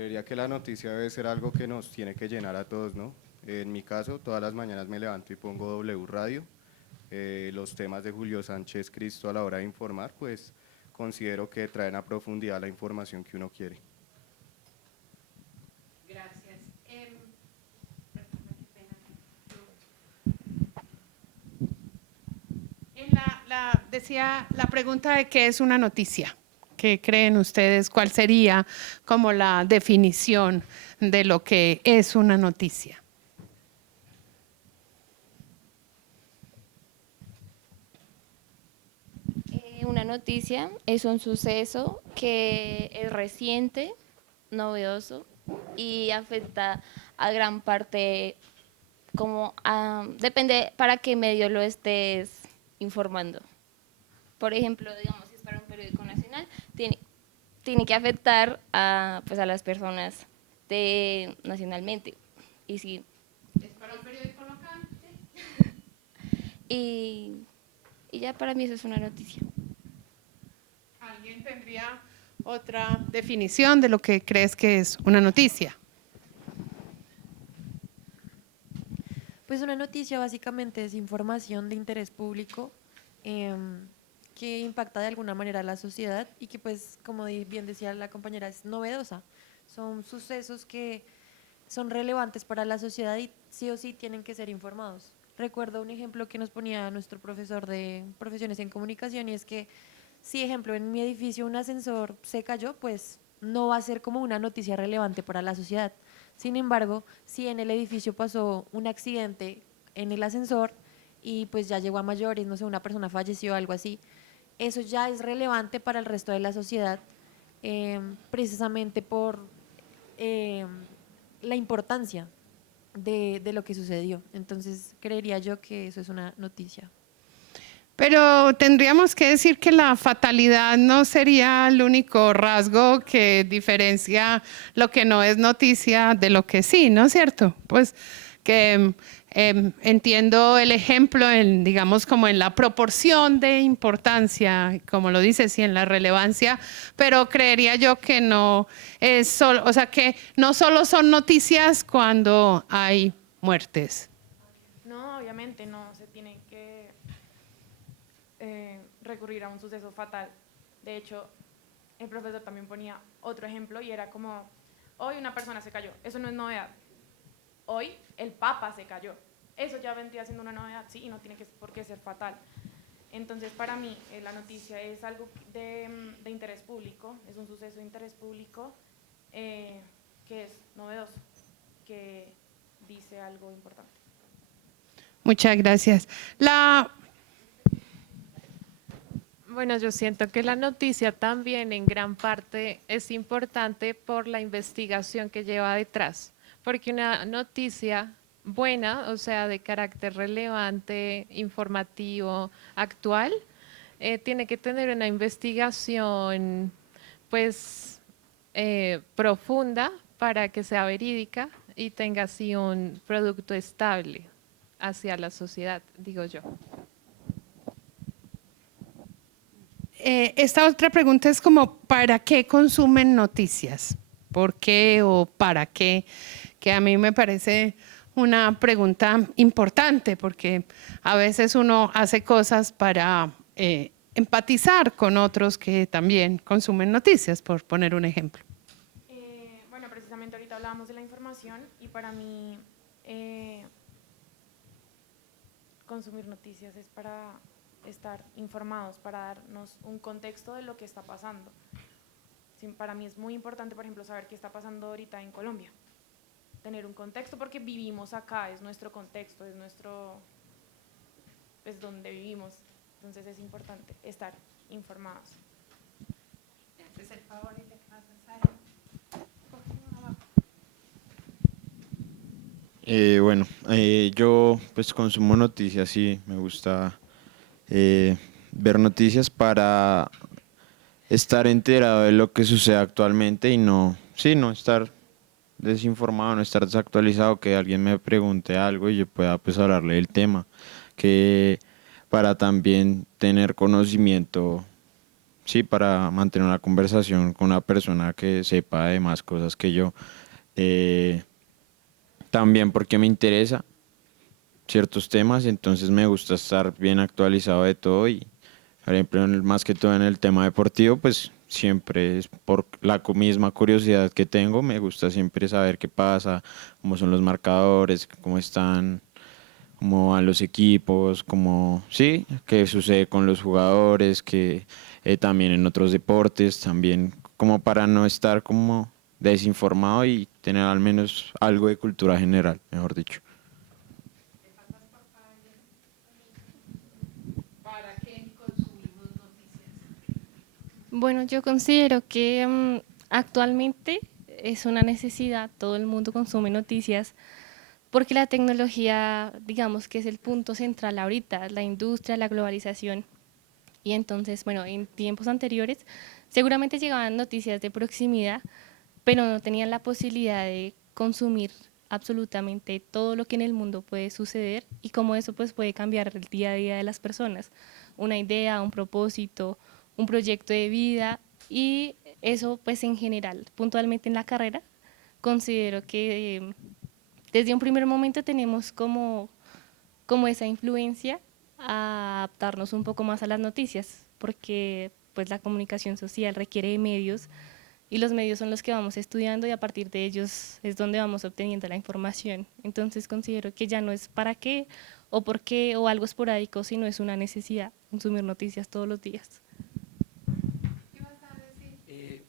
Creería que la noticia debe ser algo que nos tiene que llenar a todos, ¿no? En mi caso, todas las mañanas me levanto y pongo W Radio. Los temas de Julio Sánchez Cristo a la hora de informar, pues considero que traen a profundidad la información que uno quiere. Gracias. Decía la pregunta de qué es una noticia. ¿Qué creen ustedes? ¿Cuál sería como la definición de lo que es una noticia? Una noticia es un suceso que es reciente, novedoso y afecta a gran parte, depende para qué medio lo estés informando. Por ejemplo, digamos, si es para un periódico nacional, tiene que afectar pues, a las personas nacionalmente. Y si ¿Es para un periódico local? y, y ya para mí eso es una noticia. ¿Alguien tendría otra definición de lo que crees que es una noticia? Pues una noticia básicamente es información de interés público que impacta de alguna manera a la sociedad y que pues, como bien decía la compañera, es novedosa. Son sucesos que son relevantes para la sociedad y sí o sí tienen que ser informados. Recuerdo un ejemplo que nos ponía nuestro profesor de profesiones en comunicación y es que si, ejemplo, en mi edificio un ascensor se cayó, pues no va a ser como una noticia relevante para la sociedad. Sin embargo, si en el edificio pasó un accidente en el ascensor y pues ya llegó a mayores, no sé, una persona falleció o algo así, eso ya es relevante para el resto de la sociedad, precisamente por eh, la importancia de lo que sucedió. Entonces, creería yo que eso es una noticia. Pero tendríamos que decir que la fatalidad no sería el único rasgo que diferencia lo que no es noticia de lo que sí, ¿no es cierto? Pues que entiendo el ejemplo, digamos, como en la proporción de importancia, como lo dices, y en la relevancia, pero creería yo que no es solo, o sea, que no solo son noticias cuando hay muertes. No, obviamente no se tiene que recurrir a un suceso fatal. De hecho, el profesor también ponía otro ejemplo y era como, hoy una persona se cayó, eso no es novedad. Hoy el Papa se cayó, eso ya vendría siendo una novedad, sí, y no tiene por qué ser fatal. Entonces, para mí, la noticia es algo de interés público, es un suceso de interés público que es novedoso, que dice algo importante. Muchas gracias. Bueno, yo siento que la noticia también en gran parte es importante por la investigación que lleva detrás, porque una noticia buena, o sea, de carácter relevante, informativo, actual, tiene que tener una investigación, pues, profunda para que sea verídica y tenga así un producto estable hacia la sociedad, digo yo. Esta otra pregunta es como, ¿para qué consumen noticias? ¿Por qué o para qué? Que a mí me parece una pregunta importante porque a veces uno hace cosas para empatizar con otros que también consumen noticias, por poner un ejemplo. Bueno, precisamente ahorita hablábamos de la información y para mí consumir noticias es para estar informados, para darnos un contexto de lo que está pasando. Sí, para mí es muy importante, por ejemplo, saber qué está pasando ahorita en Colombia, tener un contexto porque vivimos acá, es nuestro contexto, es donde vivimos, entonces es importante estar informados. Haces el favor y le pasas Bueno, yo pues consumo noticias y me gusta ver noticias para estar enterado de lo que sucede actualmente y no, sí, no estar desinformado, no estar desactualizado, que alguien me pregunte algo y yo pueda pues hablarle del tema, que para también tener conocimiento sí, para mantener una conversación con una persona que sepa de más cosas que yo. Eh, También porque me interesa ciertos temas, entonces me gusta estar bien actualizado de todo y, por ejemplo, más que todo en el tema deportivo, pues siempre es por la misma curiosidad que tengo, me gusta siempre saber qué pasa, cómo son los marcadores, cómo están, cómo van los equipos, cómo, sí, qué sucede con los jugadores, que también en otros deportes, también como para no estar como desinformado y tener al menos algo de cultura general, mejor dicho. Bueno, yo considero que actualmente es una necesidad, todo el mundo consume noticias porque la tecnología, digamos que es el punto central ahorita, la industria, la globalización. Y entonces, bueno, en tiempos anteriores seguramente llegaban noticias de proximidad, pero no tenían la posibilidad de consumir absolutamente todo lo que en el mundo puede suceder y cómo eso pues puede cambiar el día a día de las personas, una idea, un propósito, un proyecto de vida y eso pues en general, puntualmente en la carrera, considero que desde un primer momento tenemos como esa influencia a adaptarnos un poco más a las noticias, porque pues la comunicación social requiere de medios y los medios son los que vamos estudiando y a partir de ellos es donde vamos obteniendo la información. Entonces considero que ya no es para qué o por qué o algo esporádico, sino es una necesidad consumir noticias todos los días. Eh,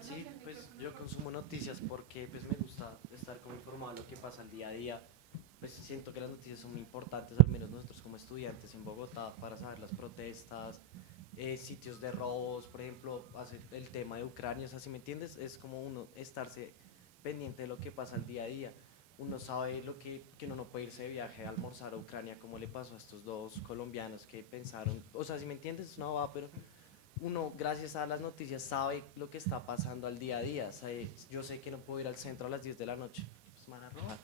sí, pues yo consumo noticias porque pues me gusta estar como informado de lo que pasa al día a día. Pues siento que las noticias son muy importantes, al menos nosotros como estudiantes en Bogotá, para saber las protestas, sitios de robos, por ejemplo, hace el tema de Ucrania, o sea, si me entiendes, es como uno estarse pendiente de lo que pasa al día a día. Uno sabe que uno no puede irse de viaje a almorzar a Ucrania, como le pasó a estos dos colombianos que pensaron, o sea, si me entiendes, es una bobada, pero uno, gracias a las noticias, sabe lo que está pasando al día a día. Yo sé que no puedo ir al centro a las 10 de la noche, pues me van a robar.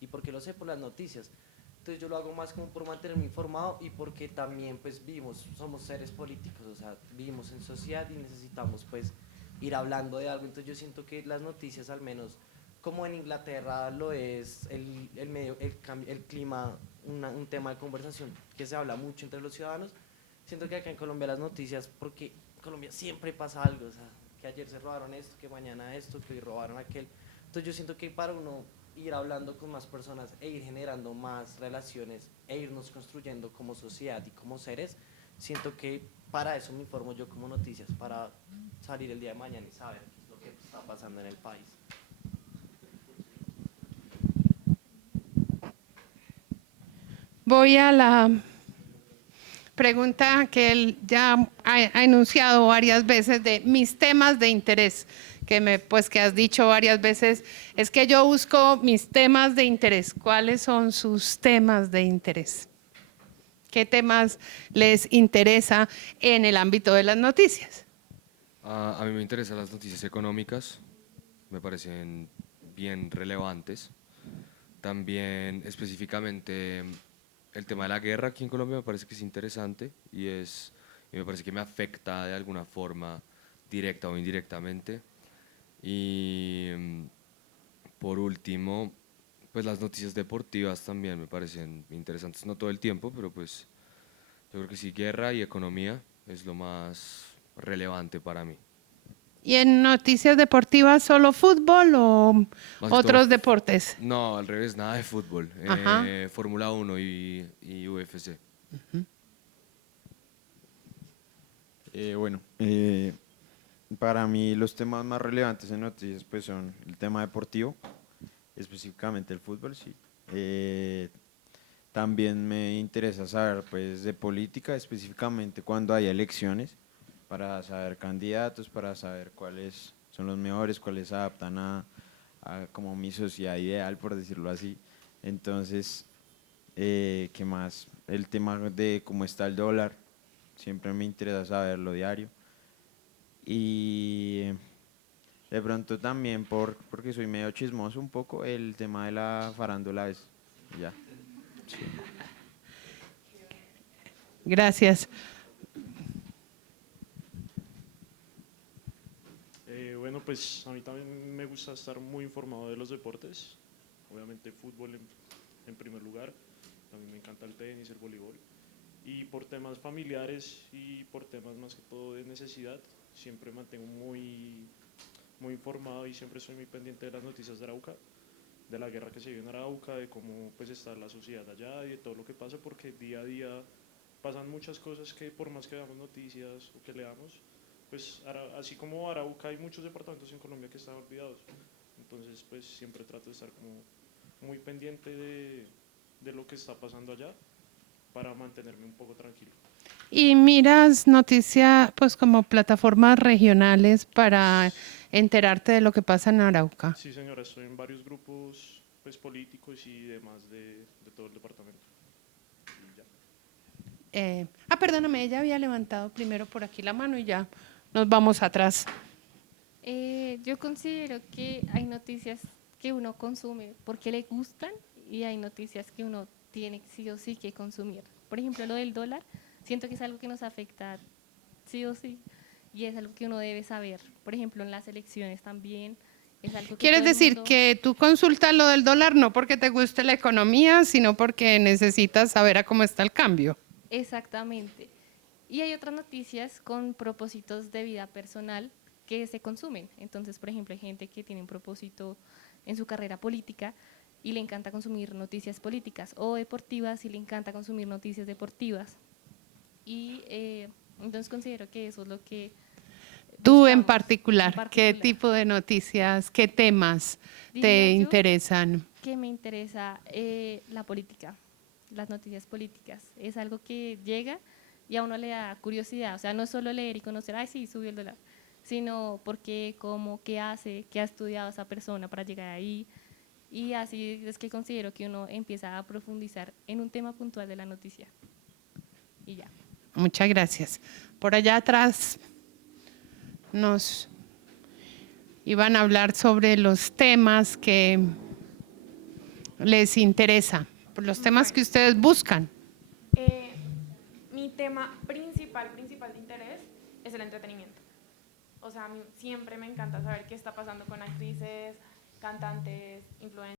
¿Y por qué lo sé? Por las noticias. Entonces yo lo hago más como por mantenerme informado y porque también pues vivimos, somos seres políticos, o sea, vivimos en sociedad y necesitamos pues ir hablando de algo. Entonces yo siento que las noticias, al menos como en Inglaterra lo es el medio, el clima, un tema de conversación que se habla mucho entre los ciudadanos. Siento que acá en Colombia las noticias, porque en Colombia siempre pasa algo, o sea, que ayer se robaron esto, que mañana esto, que hoy robaron aquel. Entonces yo siento que para uno ir hablando con más personas e ir generando más relaciones e irnos construyendo como sociedad y como seres, siento que para eso me informo yo como noticias, para salir el día de mañana y saber qué es lo que está pasando en el país. Voy a la pregunta que él ya ha enunciado varias veces de mis temas de interés, pues que has dicho varias veces, es que yo busco mis temas de interés. ¿Cuáles son sus temas de interés? ¿Qué temas les interesa en el ámbito de las noticias? A mí me interesan las noticias económicas, me parecen bien relevantes. También específicamente el tema de la guerra aquí en Colombia me parece que es interesante y me parece que me afecta de alguna forma directa o indirectamente. Y por último, pues las noticias deportivas también me parecen interesantes, no todo el tiempo, pero pues yo creo que sí, guerra y economía es lo más relevante para mí. ¿Y en noticias deportivas solo fútbol o Más que todo, otros deportes? no, al revés, nada de fútbol. Ajá. Fórmula 1 y UFC. Bueno, para mí los temas más relevantes en noticias pues son el tema deportivo, específicamente el fútbol, sí. También me interesa saber pues de política, específicamente cuando hay elecciones, para saber candidatos, para saber cuáles son los mejores, cuáles se adaptan a como mi sociedad ideal, por decirlo así. Entonces, ¿qué más? El tema de cómo está el dólar, siempre me interesa saberlo diario. Y de pronto también, porque soy medio chismoso un poco, el tema de la farándula es ya. Sí. Gracias. Bueno, pues a mí también me gusta estar muy informado de los deportes, obviamente fútbol en primer lugar, también me encanta el tenis, el voleibol, y por temas familiares y por temas más que todo de necesidad, siempre mantengo muy informado y siempre estoy muy pendiente de las noticias de Arauca, de la guerra que se vive en Arauca, de cómo pues está la sociedad allá y de todo lo que pasa, porque día a día pasan muchas cosas que por más que veamos noticias o que leamos, pues así como Arauca hay muchos departamentos en Colombia que están olvidados, entonces pues siempre trato de estar como muy pendiente de lo que está pasando allá para mantenerme un poco tranquilo. Y miras noticias pues como plataformas regionales para enterarte de lo que pasa en Arauca. Sí, señora, estoy en varios grupos pues, políticos y demás de todo el departamento. Y ya. Perdóname, ella había levantado primero por aquí la mano y ya nos vamos atrás. Yo considero que hay noticias que uno consume porque le gustan y hay noticias que uno tiene sí o sí que consumir. Por ejemplo, lo del dólar, siento que es algo que nos afecta sí o sí y es algo que uno debe saber. Por ejemplo, en las elecciones también es algo que ¿Quieres todo el decir mundo- que tú consultas lo del dólar no porque te guste la economía, sino porque necesitas saber a cómo está el cambio? Exactamente. Y hay otras noticias con propósitos de vida personal que se consumen. Entonces, por ejemplo, hay gente que tiene un propósito en su carrera política y le encanta consumir noticias políticas o deportivas y le encanta consumir noticias deportivas. Y entonces considero que eso es lo que Tú en buscamos, particular, ¿qué tipo de noticias, qué temas te Diría yo interesan? que me interesa la política, las noticias políticas. Es algo que llega y a uno le da curiosidad. O sea, no es solo leer y conocer, ay, sí, subió el dólar, sino por qué, cómo, qué hace, qué ha estudiado esa persona para llegar ahí. Y así es que considero que uno empieza a profundizar en un tema puntual de la noticia. Y ya. Muchas gracias. Por allá atrás nos iban a hablar sobre los temas que les interesa, por los temas que ustedes buscan. Mi tema principal de interés es el entretenimiento. O sea, a mí siempre me encanta saber qué está pasando con actrices, cantantes, influencers.